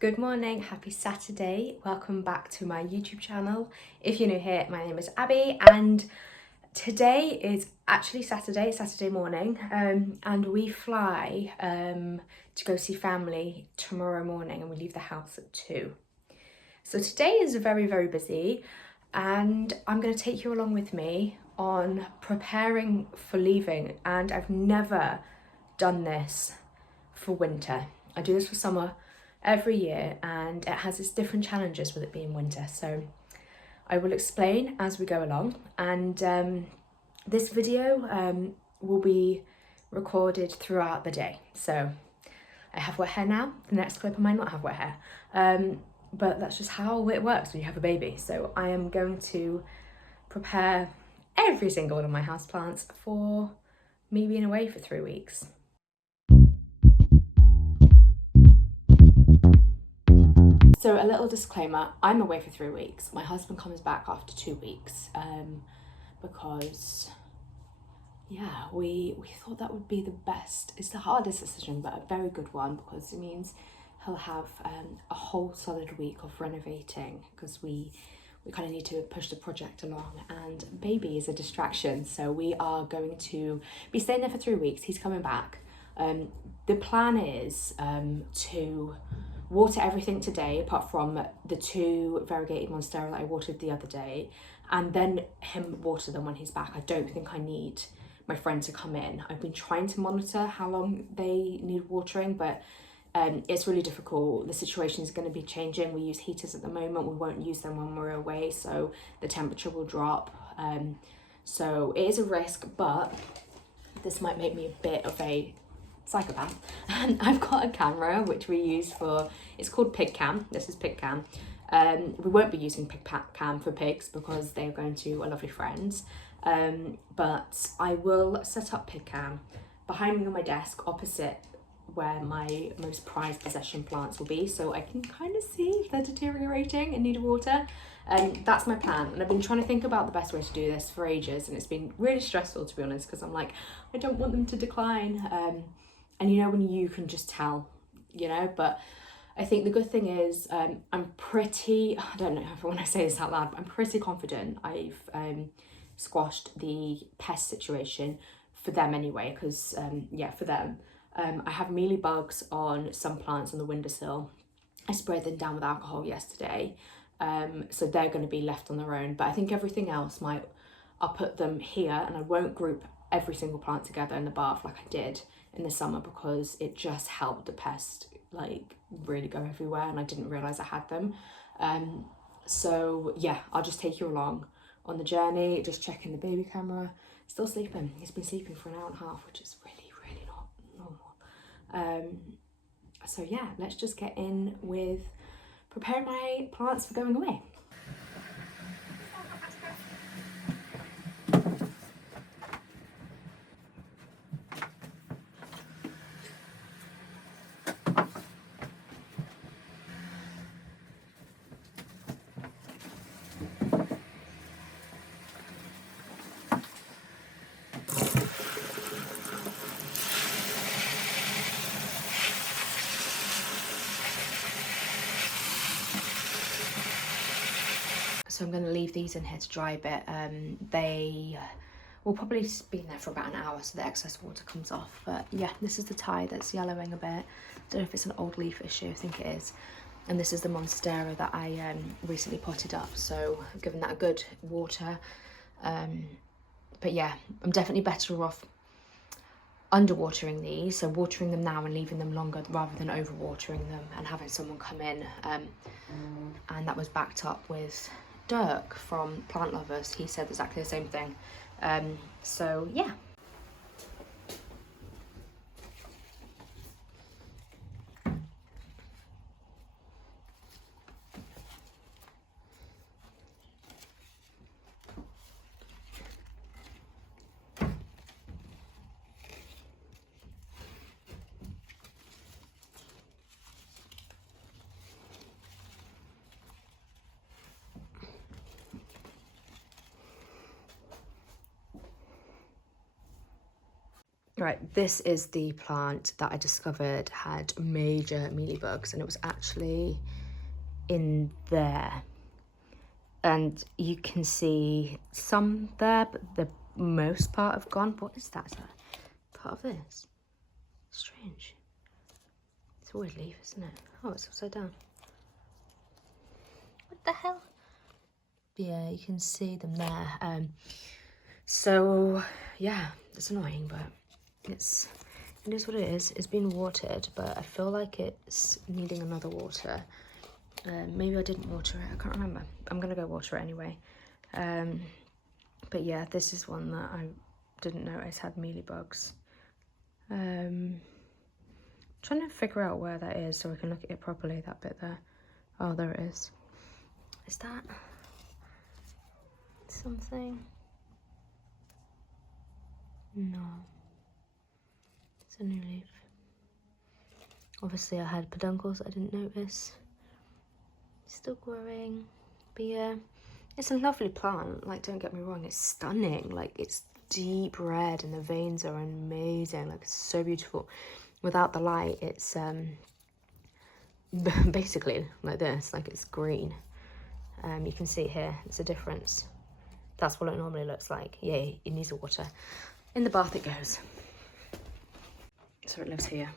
Good morning, happy Saturday. Welcome back to my YouTube channel. If you're new here, my name is Abby and today is actually Saturday morning, and we fly to go see family tomorrow morning and we leave the house at 2. So today is very busy and I'm going to take you along with me on preparing for leaving, and I've never done this for winter. I do this for summer every year and it has its different challenges with it being winter, so I will explain as we go along. And this video will be recorded throughout the day. So I have wet hair now, the next clip I might not have wet hair, but that's just how it works when you have a baby. So I am going to prepare every single one of my houseplants for me being away for 3 weeks. So a little disclaimer, I'm away for 3 weeks. My husband comes back after 2 weeks because, yeah, we thought that would be the best. It's the hardest decision, but a very good one, because it means he'll have a whole solid week of renovating, because we kind of need to push the project along, and baby is a distraction. So we are going to be staying there for 3 weeks. He's coming back. The plan is to water everything today, apart from the 2 variegated monstera that I watered the other day, and then him water them when he's back. I don't think I need my friend to come in. I've been trying to monitor how long they need watering, but it's really difficult. The situation is going to be changing. We use heaters at the moment. We won't use them when we're away, so the temperature will drop. So it is a risk, but this might make me a bit of a psychopath. And I've got a camera which we use for, it's called PigCam. This is PigCam. We won't be using PigCam for pigs because they're going to a lovely friend's, but I will set up PigCam behind me on my desk opposite where my most prized possession plants will be, so I can kind of see if they're deteriorating and need water. That's my plan, and I've been trying to think about the best way to do this for ages, and it's been really stressful, to be honest, because I'm like, I don't want them to decline. And you know, when you can just tell, you know, but I think the good thing is I'm pretty, I don't know if I want to say this out loud, but I'm pretty confident I've squashed the pest situation for them anyway, because yeah, for them. I have mealybugs on some plants on the windowsill. I sprayed them down with alcohol yesterday, so they're going to be left on their own, but I think everything else I'll put them here, and I won't group every single plant together in the bath like I did in the summer, because it just helped the pest like really go everywhere, and I didn't realize I had them. So yeah, I'll just take you along on the journey, just checking the baby camera. Still sleeping. He's been sleeping for an hour and a half, which is really not normal. So yeah, let's just get in with preparing my plants for going away. So I'm going to leave these in here to dry a bit. They will probably be in there for about an hour so the excess water comes off. But yeah, this is the Thai that's yellowing a bit. Don't know if it's an old leaf issue, I think it is. And this is the Monstera that I recently potted up, so I've given that a good water. But yeah, I'm definitely better off underwatering these, so watering them now and leaving them longer rather than overwatering them and having someone come in. And that was backed up with Dirk from Plant Lovers. He said exactly the same thing. So yeah. Right, this is the plant that I discovered had major mealybugs, and it was actually in there. And you can see some there, but the most part have gone. What is that? Is that part of this? Strange. It's a weird leaf, isn't it? Oh, it's upside down. What the hell? Yeah, you can see them there. So yeah, it's annoying, but it is what it is. It's been watered, but I feel like it's needing another water. Maybe I didn't water it, I can't remember. I'm gonna go water it anyway. But yeah, this is one that I didn't notice had mealybugs. Trying to figure out where that is so we can look at it properly, that bit there. Oh, there it is. Is that something? No. It's a new leaf. Obviously I had peduncles I didn't notice. Still growing. But yeah, it's a lovely plant. Like, don't get me wrong, it's stunning. Like, it's deep red and the veins are amazing. Like, it's so beautiful. Without the light, it's basically like this, like it's green. You can see here, it's a difference. That's what it normally looks like. Yeah, it needs water. In the bath it goes. So it lives here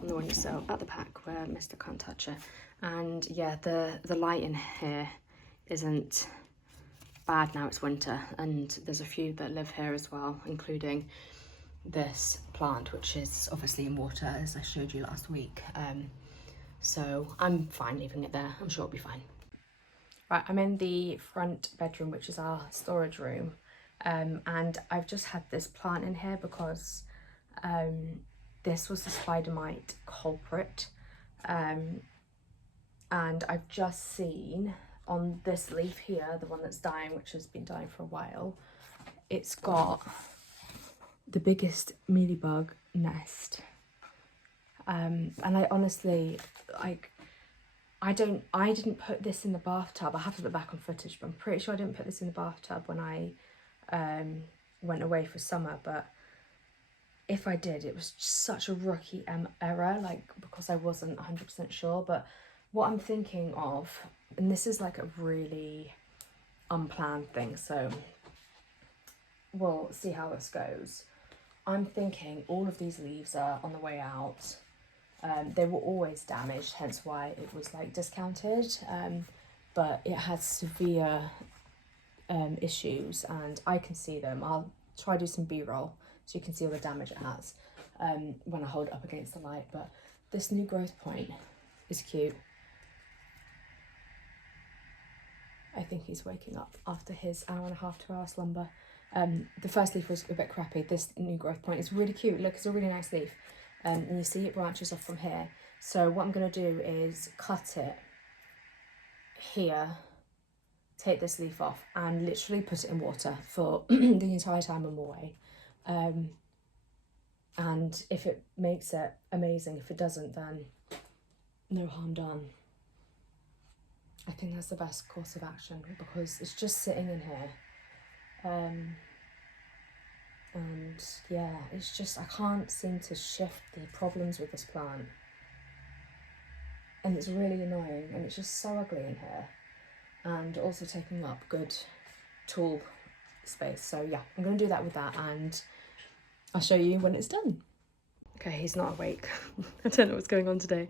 on the windowsill at the pack where Mr. can't touch it. And yeah, the light in here isn't bad now it's winter, and there's a few that live here as well, including this plant, which is obviously in water, as I showed you last week. So I'm fine leaving it there. I'm sure it'll be fine. Right, I'm in the front bedroom, which is our storage room, and I've just had this plant in here because this was the spider mite culprit, and I've just seen on this leaf here, the one that's dying, which has been dying for a while, it's got the biggest mealybug nest. And I honestly, like, I didn't put this in the bathtub. I have to look back on footage, but I'm pretty sure I didn't put this in the bathtub when I went away for summer. But if I did, it was just such a rookie error, like, because I wasn't 100% sure. But what I'm thinking of, and this is like a really unplanned thing, so we'll see how this goes. I'm thinking all of these leaves are on the way out. They were always damaged, hence why it was like discounted, but it has severe issues and I can see them. I'll try to do some B-roll so you can see all the damage it has when I hold it up against the light. But this new growth point is cute. I think he's waking up after his 1.5 to 2 hour slumber. The first leaf was a bit crappy. This new growth point is really cute. Look, it's a really nice leaf. And you see it branches off from here. So what I'm going to do is cut it here, take this leaf off and literally put it in water for the entire time I'm away. And if it makes it, amazing. If it doesn't, then no harm done. I think that's the best course of action because it's just sitting in here. And yeah, it's just, I can't seem to shift the problems with this plant. And it's really annoying and it's just so ugly in here. And also taking up good tool space. So yeah, I'm going to do that with that and I'll show you when it's done. Okay, he's not awake. I don't know what's going on today.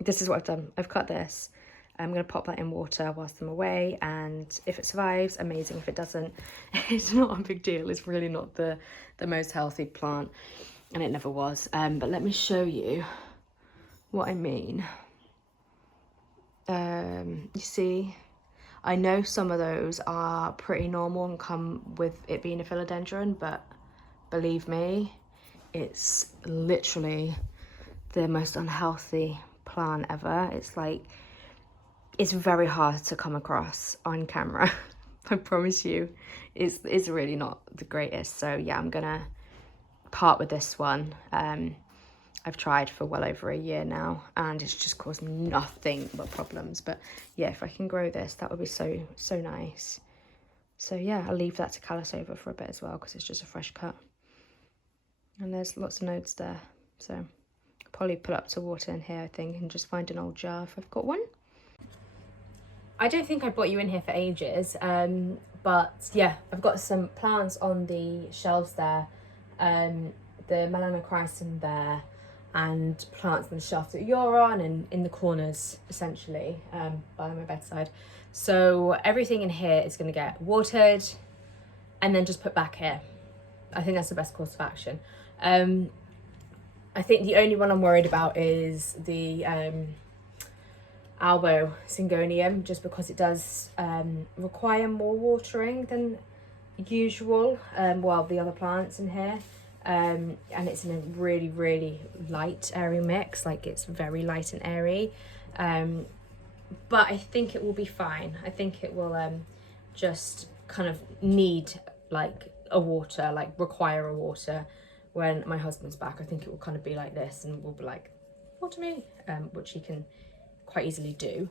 This is what I've done. I've cut this. I'm going to pop that in water whilst I'm away, and if it survives, amazing. If it doesn't, it's not a big deal. It's really not the most healthy plant, and it never was. But let me show you what I mean. You see, I know some of those are pretty normal and come with it being a philodendron, but believe me, it's literally the most unhealthy plant ever. It's like, it's very hard to come across on camera. I promise you, it's really not the greatest. So yeah, I'm gonna part with this one. I've tried for well over a year now and it's just caused nothing but problems. But yeah, if I can grow this, that would be so nice. So yeah, I'll leave that to callus over for a bit as well because it's just a fresh cut. And there's lots of nodes there. So I'll probably put up to water in here, I think, and just find an old jar if I've got one. I don't think I brought you in here for ages, but yeah, I've got some plants on the shelves there. The Melanochrysum there, and plants on the shelf that you're on, and in the corners, essentially, by my bedside. So everything in here is going to get watered and then just put back here. I think that's the best course of action. I think the only one I'm worried about is the Albo Syngonium, just because it does require more watering than usual, while the other plants in here. And it's in a really, really light airy mix, like it's very light and airy. But I think it will be fine. I think it will just kind of need like a water, like require a water when my husband's back. I think it will kind of be like this, and we'll be like, water me, which he can quite easily do.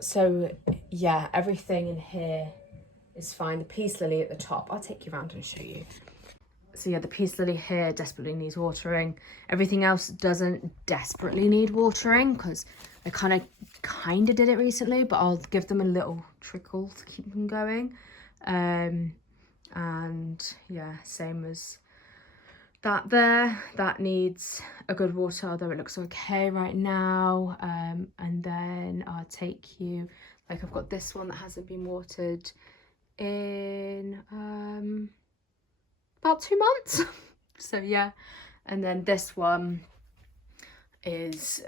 So yeah, everything in here is fine. The peace lily at the top, I'll take you around and show you. So yeah, the peace lily here desperately needs watering. Everything else doesn't desperately need watering, because I kind of did it recently, but I'll give them a little trickle to keep them going. And yeah, same as that there. That needs a good water, although it looks okay right now. And then I'll take you, like I've got this one that hasn't been watered in about 2 months. So yeah, and then this one is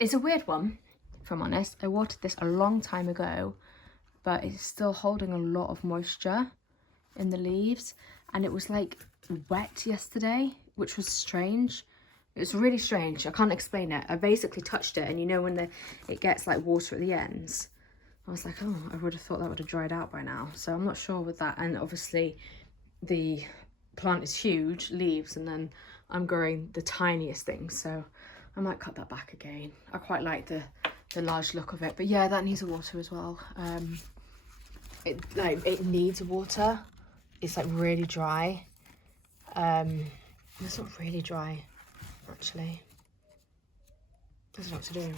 a weird one, if I'm honest. I watered this a long time ago, but it's still holding a lot of moisture in the leaves, and it was like wet yesterday, which was strange. It's really strange. I can't explain it. I basically touched it, and you know when it gets like water at the ends, I was like, oh, I would have thought that would have dried out by now. So I'm not sure with that. And obviously the plant is huge leaves, and then I'm growing the tiniest things, so I might cut that back again. I quite like the large look of it, but yeah, that needs a water as well. It needs water. It's like really dry. It's not really dry actually. I don't know what to do.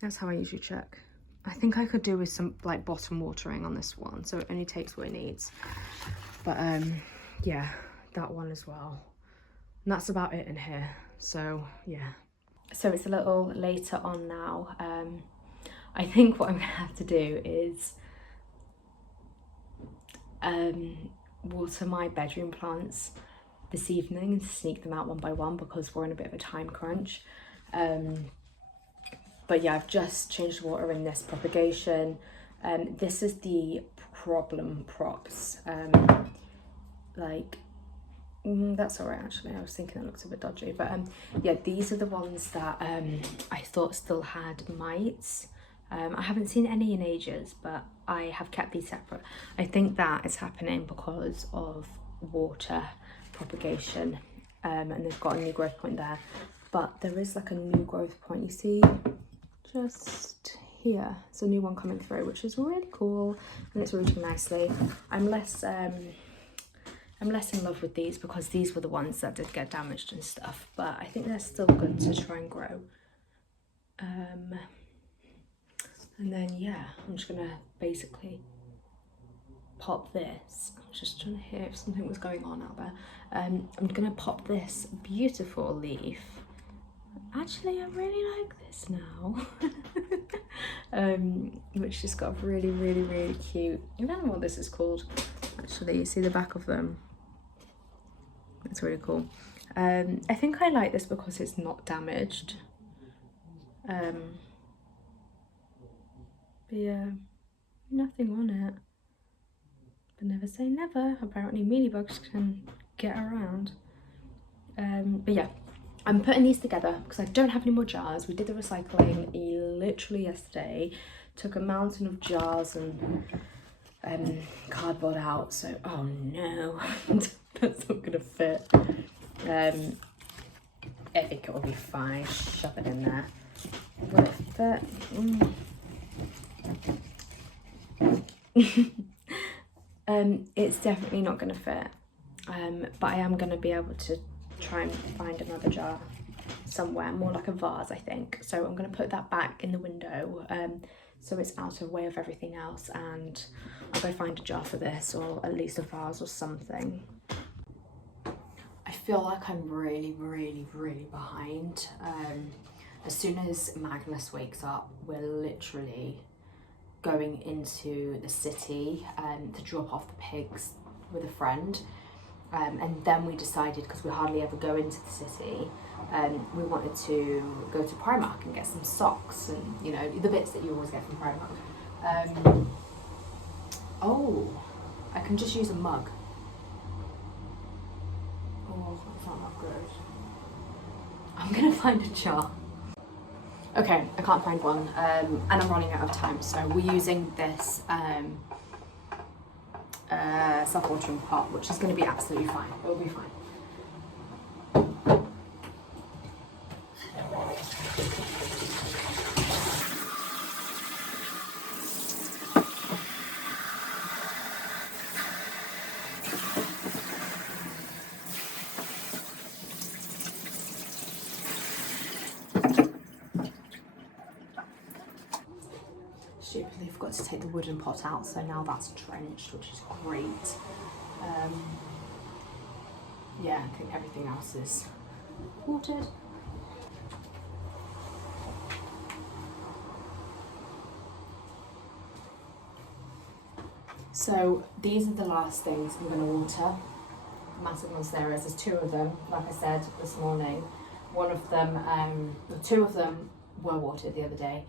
That's how I usually check. I think I could do with some like bottom watering on this one, so it only takes what it needs. But yeah, that one as well. And that's about it in here. So yeah. So it's a little later on now. I think what I'm gonna have to do is water my bedroom plants this evening and sneak them out one by one, because we're in a bit of a time crunch. But yeah, I've just changed the water in this propagation. This is the problem props. That's all right actually. I was thinking it looks a bit dodgy, but yeah, these are the ones that I thought still had mites. I haven't seen any in ages, but I have kept these separate. I think that is happening because of water propagation, and they've got a new growth point there. But there is like a new growth point, you see, just here. It's a new one coming through, which is really cool, and it's rooting nicely. I'm less in love with these, because these were the ones that did get damaged and stuff, but I think they're still good to try and grow. And then yeah, I'm just gonna basically pop this. I was just trying to hear if something was going on out there. I'm gonna pop this beautiful leaf. Actually, I really like this now. Which just got really, really, really cute. I don't know what this is called. Actually, you see the back of them. It's really cool. I think I like this because it's not damaged. But yeah, nothing on it. But never say never. Apparently mealybugs can get around. But yeah, I'm putting these together because I don't have any more jars. We did the recycling literally yesterday. Took a mountain of jars and cardboard out. So, oh no, that's not gonna fit. I think it will be fine. Shove it in there. Will it fit? It's definitely not going to fit, but I am going to be able to try and find another jar somewhere, more like a vase I think. So I'm going to put that back in the window so it's out of way of everything else, and I'll go find a jar for this, or at least a vase or something. I feel like I'm really behind. As soon as Magnus wakes up, we're literally going into the city to drop off the pigs with a friend. And then we decided, because we hardly ever go into the city, we wanted to go to Primark and get some socks and, you know, the bits that you always get from Primark. Oh, I can just use a mug. Oh, that's not that good. I'm gonna find a jar. Okay, I can't find one, and I'm running out of time, so we're using this self-watering pot, which is going to be absolutely fine. It'll be fine. Stupidly forgot to take the wooden pot out, so now that's drenched, which is great. Yeah, I think everything else is watered. So these are the last things I'm going to water. The massive ones there's two of them, like I said this morning. One of them, two of them were watered the other day.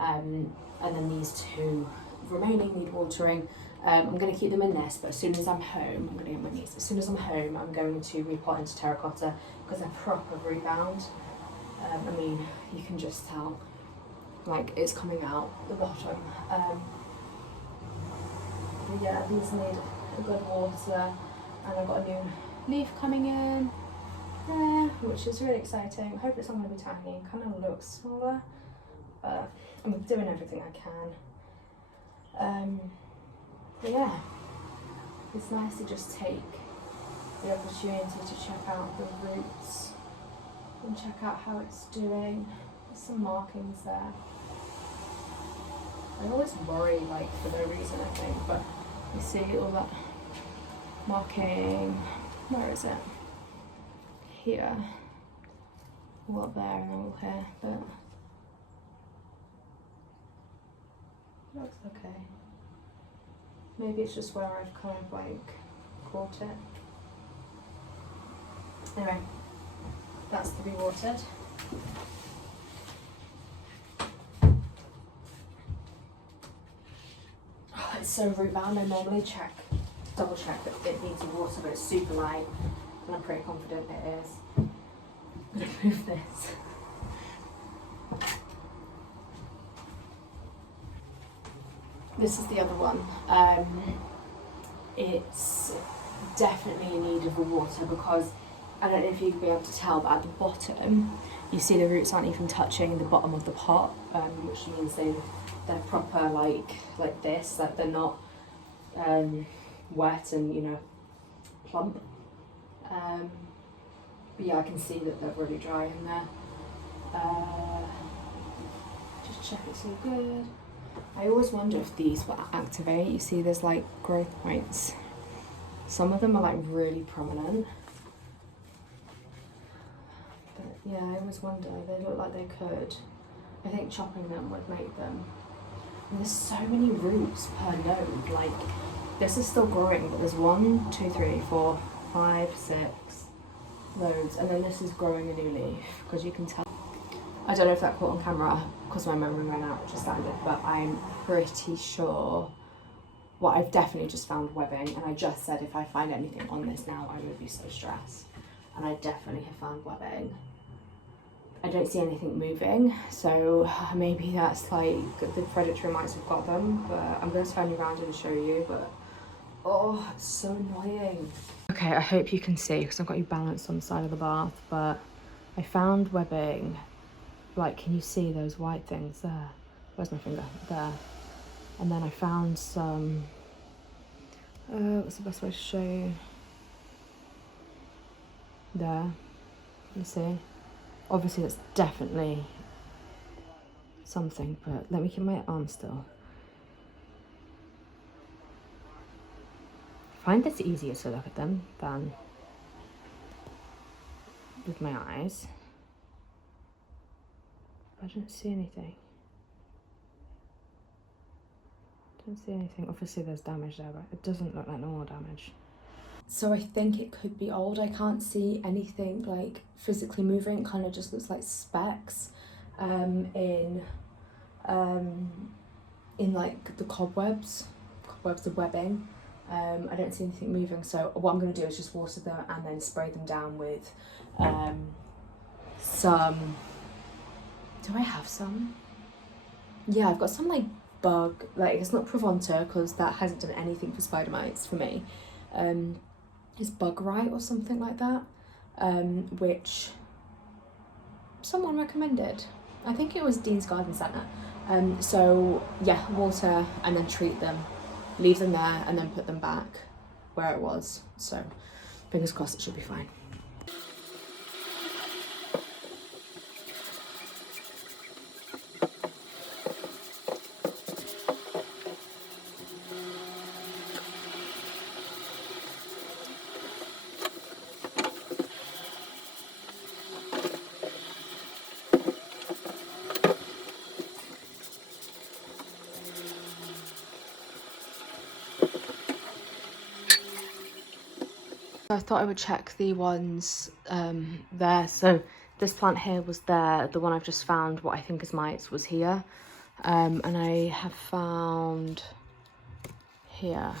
And then these two remaining need watering. I'm going to keep them in this, but as soon as I'm home, I'm going to get my niece. As soon as I'm home, I'm going to repot into terracotta because they're proper rebound. I mean, you can just tell, like, it's coming out the bottom. But yeah, these need a good water, and I've got a new leaf coming in there, which is really exciting. I hope it's not going to be tiny. It kind of looks smaller, but I'm doing everything I can. But yeah, it's nice to just take the opportunity to check out the roots and check out how it's doing. There's some markings there. I always worry, like, for no reason, I think, but you see all that marking. Where is it? Here. All up there and all here, but it looks okay. Maybe it's just where I've kind of like caught it. Anyway, that's to be watered. Oh, it's so root bound. I normally double check that it needs water, but it's super light, and I'm pretty confident it is. I'm gonna move this. This is the other one. It's definitely in need of water because I don't know if you'd be able to tell, but at the bottom, you see the roots aren't even touching the bottom of the pot, which means they're proper like this, that they're not wet and, you know, plump. But yeah, I can see that they're really dry in there. Just check it's all good. I always wonder if these will activate. You see there's like growth points. Some of them are like really prominent. But yeah, I always wonder. They look like they could. I think chopping them would make them. And there's so many roots per node. Like, this is still growing, but there's 1, 2, 3, 4, 5, 6 loads. And then this is growing a new leaf, because you can tell. I don't know if that caught on camera because my memory ran out just landed, but I'm pretty sure, well, I've definitely just found webbing, and I just said if I find anything on this now, I would be so stressed. And I definitely have found webbing. I don't see anything moving, so maybe that's like the predatory mites have got them, but I'm going to turn you around and show you, but oh, it's so annoying. Okay, I hope you can see because I've got you balanced on the side of the bath, but I found webbing. Like, can you see those white things there? Where's my finger? There. And then I found some What's the best way to show you? There, you see? Obviously that's definitely something, but let me keep my arm still. I find this easier to look at them than with my eyes. I don't see anything. Don't see anything. Obviously there's damage there, but it doesn't look like normal damage. So I think it could be old. I can't see anything like physically moving. It kind of just looks like specks in like the cobwebs of webbing. I don't see anything moving, so what I'm going to do is just water them and then spray them down with some... Do I have some? Yeah, I've got some like bug, like it's not Proventor because that hasn't done anything for spider mites for me. It's Bug-Right or something like that, which someone recommended. I think it was Dean's Garden Centre. So yeah, water and then treat them, leave them there and then put them back where it was. So fingers crossed it should be fine. I thought I would check the ones there. So this plant here was there. The one I've just found, what I think is mites, was here. And I have found here.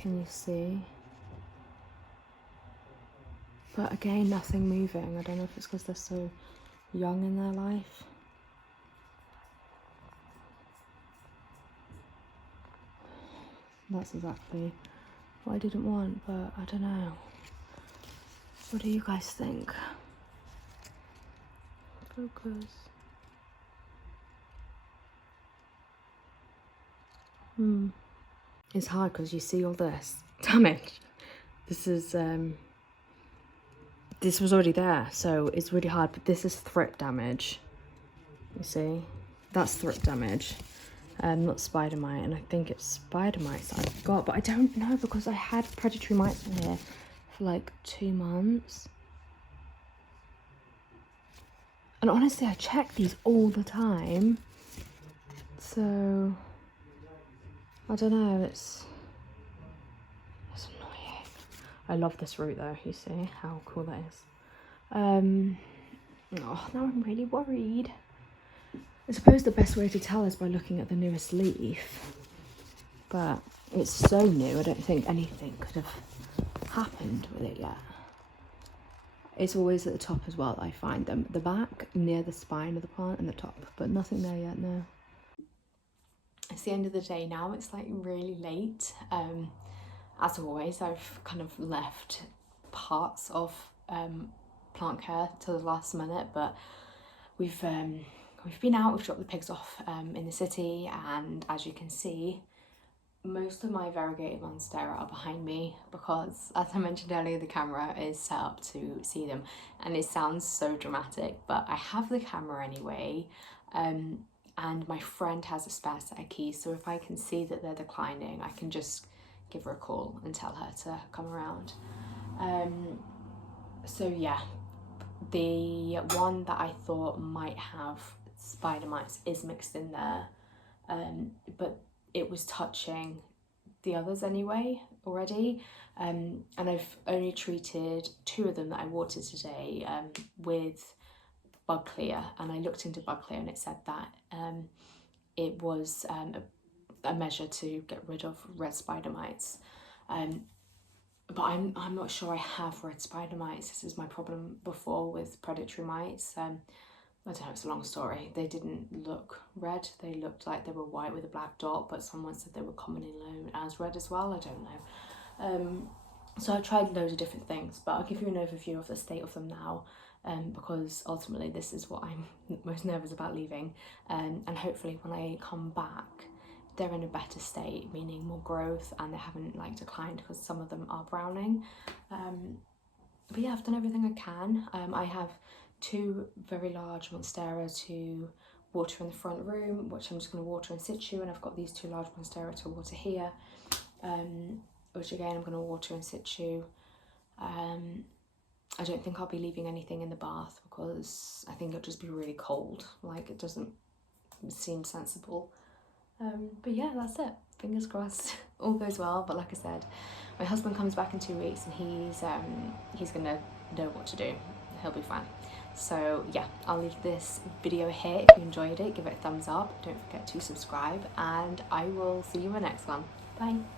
Can you see? But again, nothing moving. I don't know if it's because they're so young in their life. That's exactly what I didn't want, but I don't know. What do you guys think? Focus. It's hard because you see all this damage. This was already there, so it's really hard, but this is thrip damage. You see? That's thrip damage. Not spider mite, and I think it's spider mites that I've got, but I don't know because I had predatory mites in here for like 2 months. And honestly, I check these all the time. So, I don't know, it's annoying. I love this root though, you see how cool that is. Oh, now I'm really worried. I suppose the best way to tell is by looking at the newest leaf, but it's so new, I don't think anything could have happened with it yet. It's always at the top as well, I find them. The back, near the spine of the plant, and the top, but nothing there yet, no. It's the end of the day now, it's like really late. As always, I've kind of left parts of plant care to the last minute, but we've been out, we've dropped the pigs off in the city, and as you can see, most of my variegated monstera are behind me because, as I mentioned earlier, the camera is set up to see them, and it sounds so dramatic, but I have the camera anyway, and my friend has a spare set of keys, so if I can see that they're declining, I can just give her a call and tell her to come around. So yeah, the one that I thought might have spider mites is mixed in there, but it was touching the others anyway already, and I've only treated 2 of them that I watered today with Bug Clear, and I looked into Bug Clear and it said that it was a measure to get rid of red spider mites, but I'm not sure I have red spider mites. This is my problem before with predatory mites. I don't know, it's a long story. They didn't look red, they looked like they were white with a black dot, but someone said they were commonly known as red as well, I don't know. So I tried loads of different things, but I'll give you an overview of the state of them now, because ultimately this is what I'm most nervous about leaving, and hopefully when I come back they're in a better state, meaning more growth, and they haven't like declined, because some of them are browning. But yeah, I've done everything I can. I have 2 very large Monstera to water in the front room, which I'm just going to water in situ, and I've got these 2 large Monstera to water here, which again I'm going to water in situ. I don't think I'll be leaving anything in the bath, because I think it'll just be really cold. Like, it doesn't seem sensible. But yeah, that's it. Fingers crossed all goes well. But like I said, my husband comes back in 2 weeks, and he's gonna know what to do. He'll be fine. So yeah, I'll leave this video here. If you enjoyed it, give it a thumbs up. Don't forget to subscribe, and I will see you in the next one. Bye.